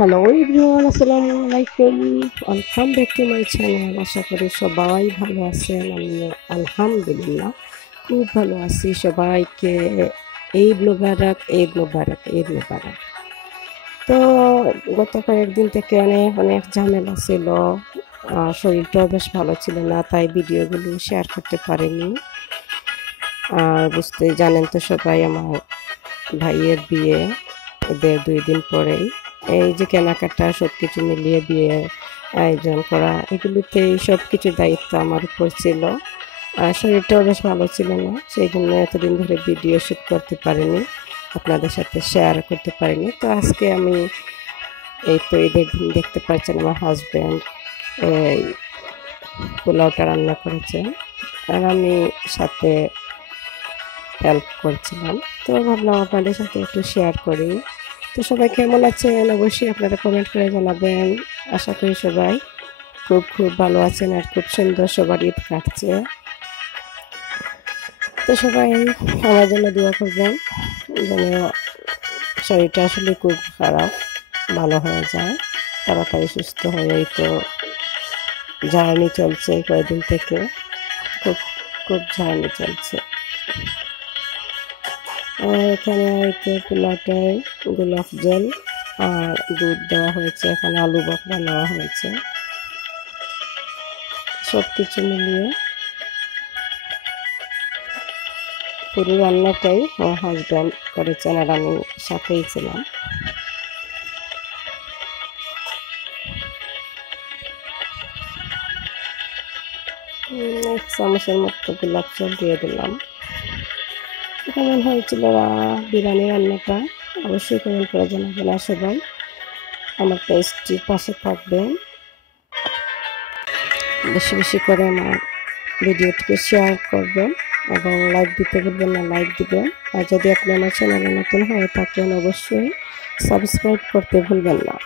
Hello everyone, আসসালামু আলাইকুম। Welcome back to my channel. আশা করি সবাই ভালো আছেন। আমিও আলহামদুলিল্লাহ খুব ভালো আছি। সবাইকে ঈদ মুবারক, ঈদ মুবারক, ঈদ মুবারক। তো গত কয়েকদিন থেকে অনেক অনেক ঝামেলা ছিল, শরীরটাও বেশ ভালো ছিল না, তাই ভিডিওগুলো শেয়ার করতে পারিনি। আর বুঝতেই জানেন তো সবাই, আমার ভাইয়ের বিয়ে এদের 2 দিন পরেই। এই যে কেনাকাটা সবকিছু মিলিয়ে বিয়ে আয়োজন করা, এগুলোতেই সবকিছু দায়িত্ব আমার উপর ছিল। আর শরীরটাও বেশ ভালো ছিল না, সেই জন্য এতদিন ধরে ভিডিও শ্যুট করতে পারিনি, আপনাদের সাথে শেয়ার করতে পারিনি। তো আজকে আমি এই তো ঈদের দিন দেখতে পাচ্ছেন আমার হাজব্যান্ড এই পোলাওটা রান্না করেছেন, আর আমি সাথে হেল্প করছিলাম। তো ভাবলাম আপনাদের সাথে একটু শেয়ার করি। তো সবাই কেমন আছেন অবশ্যই আপনারা কমেন্ট করে জানাবেন। আশা করি সবাই খুব খুব ভালো আছেন আর খুব সুন্দর সবার ঈদ কাটছে। তো সবাই আমার জন্য দোয়া করবেন যেন শরীরটা আসলে খুব খারাপ ভালো হয়ে যায়, তাড়াতাড়ি সুস্থ হয়ে। এই তো জার্নি চলছে কয়েকদিন থেকে, খুব খুব জার্নি চলছে। এখানে হয়তো পোলাওটায় গোলাপ জল আর দুধ দেওয়া হয়েছে, এখানে আলু বখরা নেওয়া হয়েছে। সব কিছু মিলিয়ে পুরো রান্নাটাই আমার হাজব্যান্ড করেছেন, আর আমি সাথেই ছিলাম। এক চামচের মতো গোলাপ জল দিয়ে দিলাম। কেমন হয়েছিল বিরিয়ানি রান্নাটা অবশ্যই কমেন্ট করে জানাবেন। আর সবাই আমার পেজটির পাশে থাকবেন, বেশি বেশি করে আমার ভিডিওটিকে শেয়ার করবেন এবং লাইক দিতে ভুলবেন না, লাইক দিবেন। আর যদি আপনি আমার চ্যানেলে নতুন হয়ে থাকেন অবশ্যই সাবস্ক্রাইব করতে ভুলবেন না।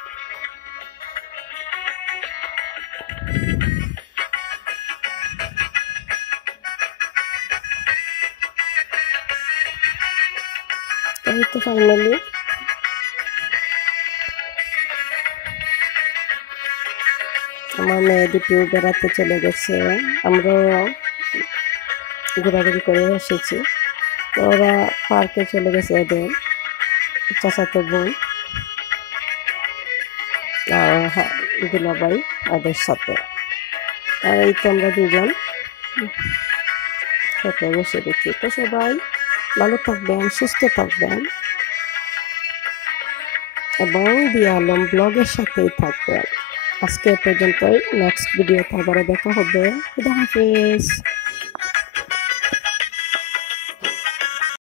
এই তো ফাইনালি আমার মেয়ে দুটো বেড়াতে চলে গেছে, আমরাও ঘোরাঘুরি করে এসেছি। তো ওরা পার্কে চলে গেছে, এদের চাচাতো বোন আর দুলাভাই ওদের সাথে। আর এই তো আমরা দুজন খেতে বসে গেছি। তো সবাই ভালো থাকবেন, সুস্থ থাকবেন এবং দিয়া আলম ব্লগের সাথেই থাকবেন। আজকে এ পর্যন্তই, নেক্সট ভিডিওতে আবারও দেখা হবে। খুদা হাফেজ।